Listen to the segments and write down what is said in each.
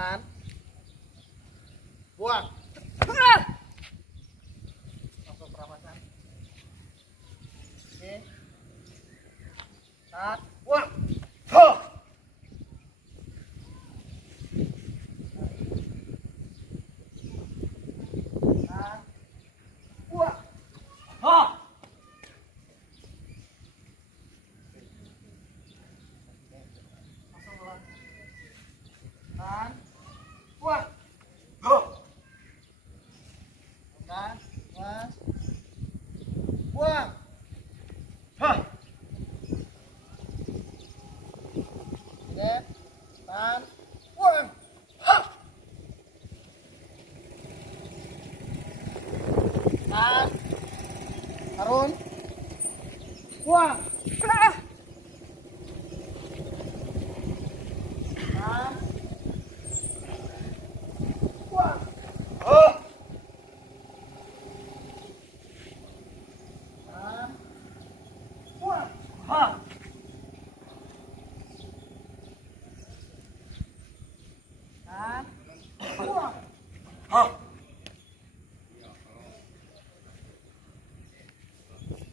tahan, buang, langsung perampasan. Oke, tahan, buang, tahan, buang, langsung ulang, tahan, buang, tahan, buang, oke, tahan, buang, tahan, tarun, buang, tahan, buang, tahan, buang, tahan, buang,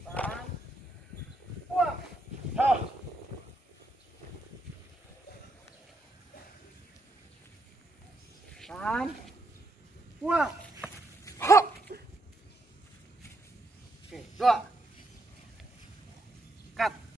tahan, buang, tahan, buang. Oke, 2. Cut.